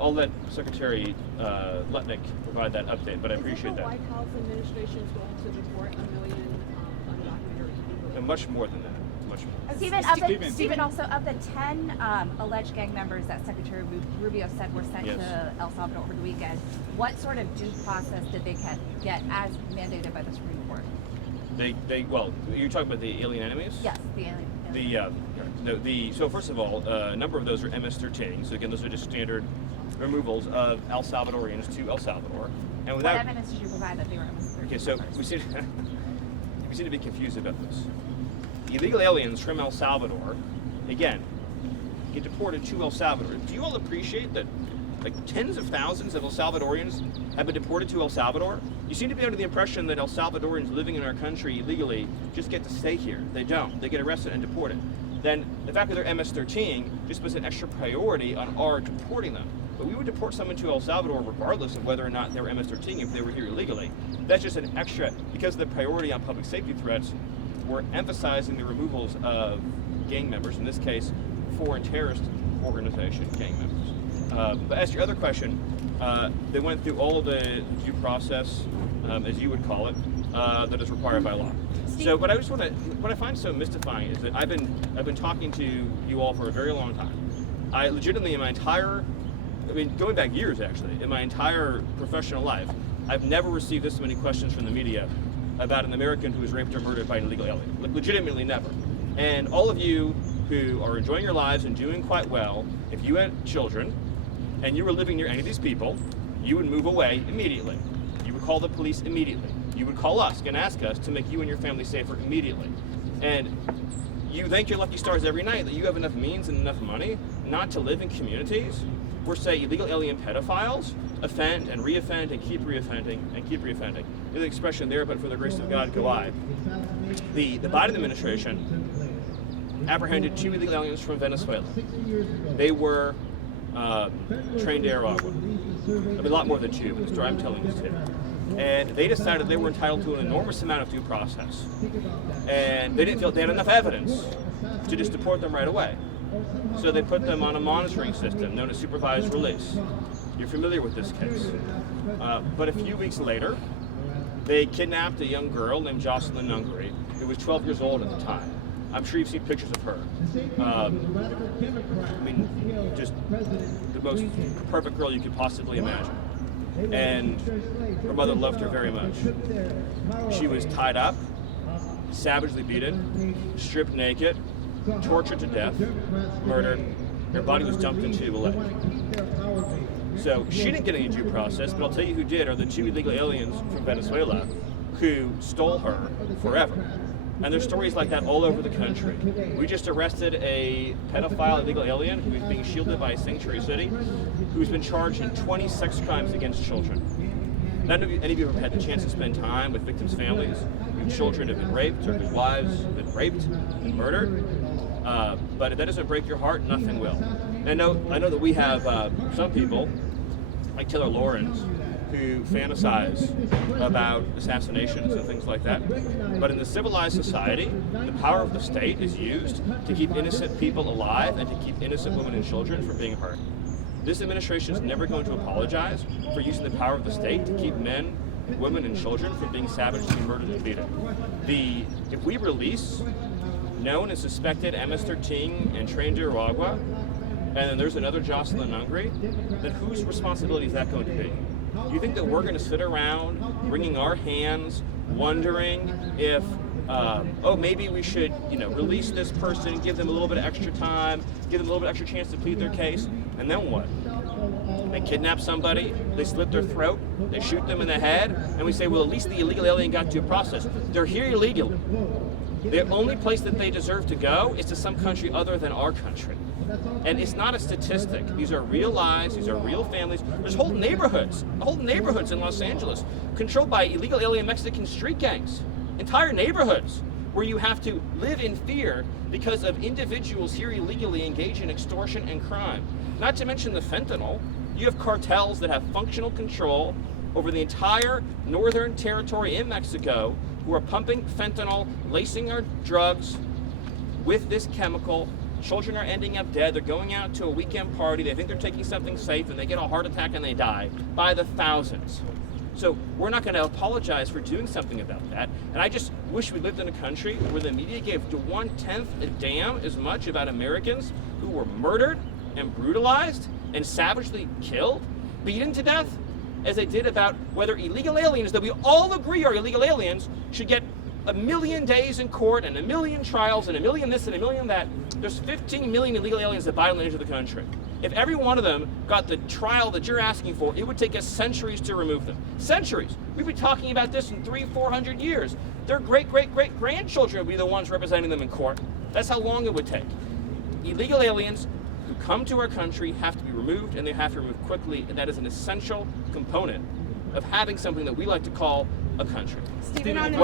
I'll let Secretary Lutnick provide that update, but I appreciate that. Is it the White House administration is going to deport 1 million undocumented people? And much more than that. Much more. Stephen, also of the 10 alleged gang members that Secretary Rubio said were sent to El Salvador over the weekend, what sort of due process did they get as mandated by the Supreme Court? Well, you're talking about the alien enemies? Yes, the alien. So first of all, a number of those are MS-13. So again, those are just standard removals of El Salvadorians to El Salvador. And without, what evidence did you provide that they were MS-13? Okay, so we seem to be confused about this. Illegal aliens from El Salvador, again, get deported to El Salvador. Do you all appreciate that like tens of thousands of El Salvadorians have been deported to El Salvador? You seem to be under the impression that El Salvadorians living in our country illegally just get to stay here. They don't. They get arrested and deported. Then the fact that they're MS-13 just puts an extra priority on our deporting them. But we would deport someone to El Salvador regardless of whether or not they were MS-13 if they were here illegally. That's just an extra, because of the priority on public safety threats, we're emphasizing the removals of gang members, in this case, foreign terrorist organization gang members. But as to your other question, they went through all of the due process, as you would call it, that is required by law. So, but I just want to, what I find so mystifying is that I've been talking to you all for a very long time. I legitimately, in my entire, going back years actually, in my entire professional life, I've never received this many questions from the media about an American who was raped or murdered by an illegal alien. Legitimately never. And all of you who are enjoying your lives and doing quite well, if you had children and you were living near any of these people, you would move away immediately. You would call the police immediately. You would call us and ask us to make you and your family safer immediately. And you thank your lucky stars every night that you have enough means and enough money not to live in communities where, say, illegal alien pedophiles offend and reoffend and keep reoffending and keep reoffending. The expression there, but for the grace of God, go I. The Biden administration apprehended 2 illegal aliens from Venezuela. They were trained to Aragua. A lot more than 2, but the story I'm telling is 2. And they decided they were entitled to an enormous amount of due process. And they didn't feel they had enough evidence to just deport them right away. So they put them on a monitoring system known as supervised release. You're familiar with this case. But a few weeks later, they kidnapped a young girl named Jocelyn Nungary, who was 12 years old at the time. I'm sure you've seen pictures of her. Just the most perfect girl you could possibly imagine. And her mother loved her very much. She was tied up, savagely beaten, stripped naked, tortured to death, murdered. Her body was dumped into the lake. So she didn't get any due process, but I'll tell you who did are the 2 illegal aliens from Venezuela who stole her forever. And there's stories like that all over the country. We just arrested a pedophile illegal alien who is being shielded by a sanctuary city, who's been charged in 20 sex crimes against children. None of you, any of you have had the chance to spend time with victims' families whose children have been raped or whose wives have been raped and murdered. But if that doesn't break your heart, nothing will. And I know that we have some people, like Taylor Lawrence, who fantasize about assassinations and things like that. But in the civilized society, the power of the state is used to keep innocent people alive and to keep innocent women and children from being hurt. This administration is never going to apologize for using the power of the state to keep men, women, and children from being savagely murdered and beaten. If we release known and suspected MS-13 and trained to Aragua, and then there's another Jocelyn Nungary, then whose responsibility is that going to be? You think that we're going to sit around wringing our hands, wondering if, maybe we should, release this person, give them a little bit of extra time, give them a little bit extra chance to plead their case, and then what? They kidnap somebody, they slit their throat, they shoot them in the head, and we say, well, at least the illegal alien got due process. They're here illegally. The only place that they deserve to go is to some country other than our country. And it's not a statistic. These are real lives. These are real families. There's whole neighborhoods in Los Angeles controlled by illegal alien Mexican street gangs. Entire neighborhoods where you have to live in fear because of individuals here illegally engaged in extortion and crime. Not to mention the fentanyl. You have cartels that have functional control over the entire northern territory in Mexico who are pumping fentanyl, lacing our drugs with this chemical Children are ending up dead. They're going out to a weekend party. They think they're taking something safe, and they get a heart attack and they die by the thousands. So we're not going to apologize for doing something about that. And I just wish we lived in a country where the media gave 1/10 a damn as much about Americans who were murdered and brutalized and savagely killed, beaten to death, as they did about whether illegal aliens that we all agree are illegal aliens should get 1 million days in court and 1 million trials and 1 million this and 1 million that. There's 15 million illegal aliens that violently enter the country. If every one of them got the trial that you're asking for, it would take us centuries to remove them. Centuries. We'd be talking about this in 300-400 years. Their great-great-great-grandchildren would be the ones representing them in court. That's how long it would take. Illegal aliens who come to our country have to be removed, and they have to be removed quickly, and that is an essential component of having something that we like to call a country. Stephen, on